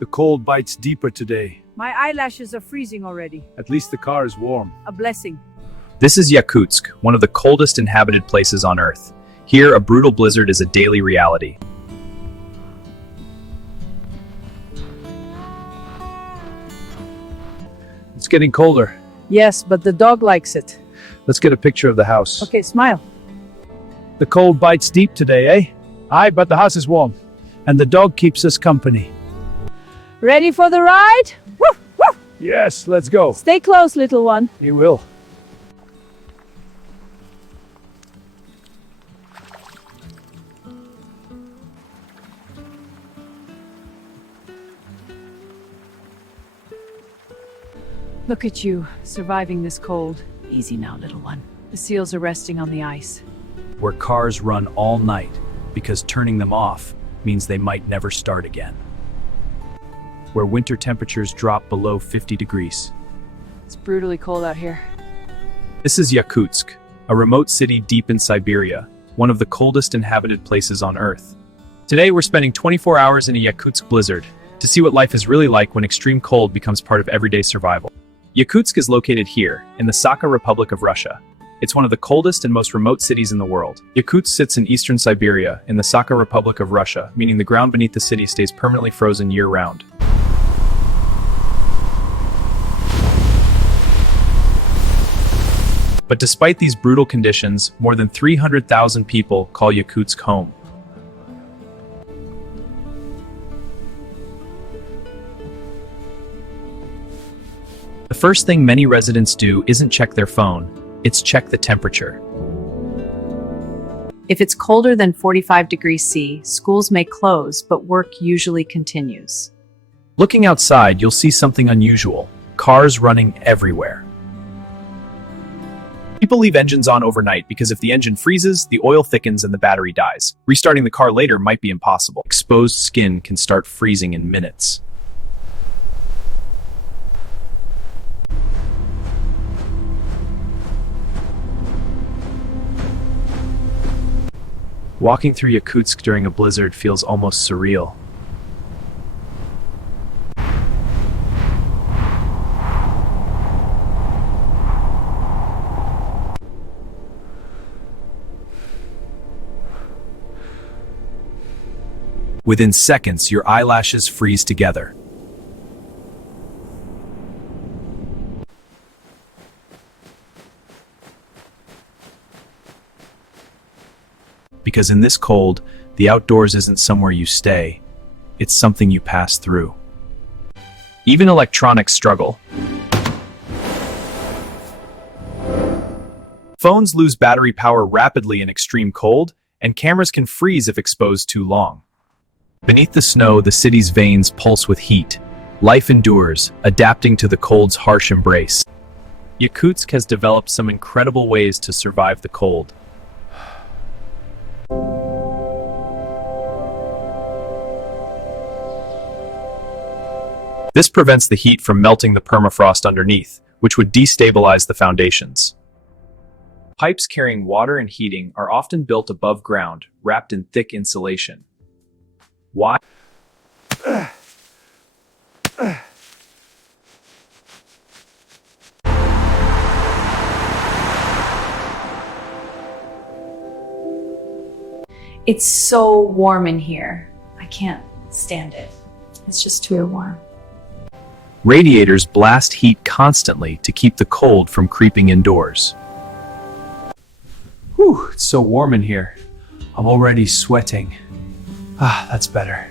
The cold bites deeper today. My eyelashes are freezing already. At least the car is warm. A blessing. This is Yakutsk, one of the coldest inhabited places on Earth. Here, a brutal blizzard is a daily reality. It's getting colder. Yes, but the dog likes it. Let's get a picture of the house. Okay, smile. The cold bites deep today, eh? Aye, but the house is warm. And the dog keeps us company. Ready for the ride? Woof, woof. Yes, let's go. Stay close, little one. He will. Look at you, surviving this cold. Easy now, little one. The seals are resting on the ice. Where cars run all night because turning them off means they might never start again. Where winter temperatures drop below 50 degrees. It's brutally cold out here. This is Yakutsk, a remote city deep in Siberia, one of the coldest inhabited places on Earth. Today we're spending 24 hours in a Yakutsk blizzard to see what life is really like when extreme cold becomes part of everyday survival. Yakutsk is located here, in the Sakha Republic of Russia. It's one of the coldest and most remote cities in the world. Yakutsk sits in eastern Siberia, in the Sakha Republic of Russia, meaning the ground beneath the city stays permanently frozen year-round. But despite these brutal conditions, more than 300,000 people call Yakutsk home. The first thing many residents do isn't check their phone, it's check the temperature. If it's colder than 45 degrees C, schools may close, but work usually continues. Looking outside, you'll see something unusual: cars running everywhere. People leave engines on overnight because if the engine freezes, the oil thickens and the battery dies. Restarting the car later might be impossible. Exposed skin can start freezing in minutes. Walking through Yakutsk during a blizzard feels almost surreal. Within seconds, your eyelashes freeze together. Because in this cold, the outdoors isn't somewhere you stay, it's something you pass through. Even electronics struggle. Phones lose battery power rapidly in extreme cold, and cameras can freeze if exposed too long. Beneath the snow, the city's veins pulse with heat. Life endures, adapting to the cold's harsh embrace. Yakutsk has developed some incredible ways to survive the cold. This prevents the heat from melting the permafrost underneath, which would destabilize the foundations. Pipes carrying water and heating are often built above ground, wrapped in thick insulation. Why? It's so warm in here. I can't stand it. It's just too warm. Radiators blast heat constantly to keep the cold from creeping indoors. Whew, it's so warm in here. I'm already sweating. That's better.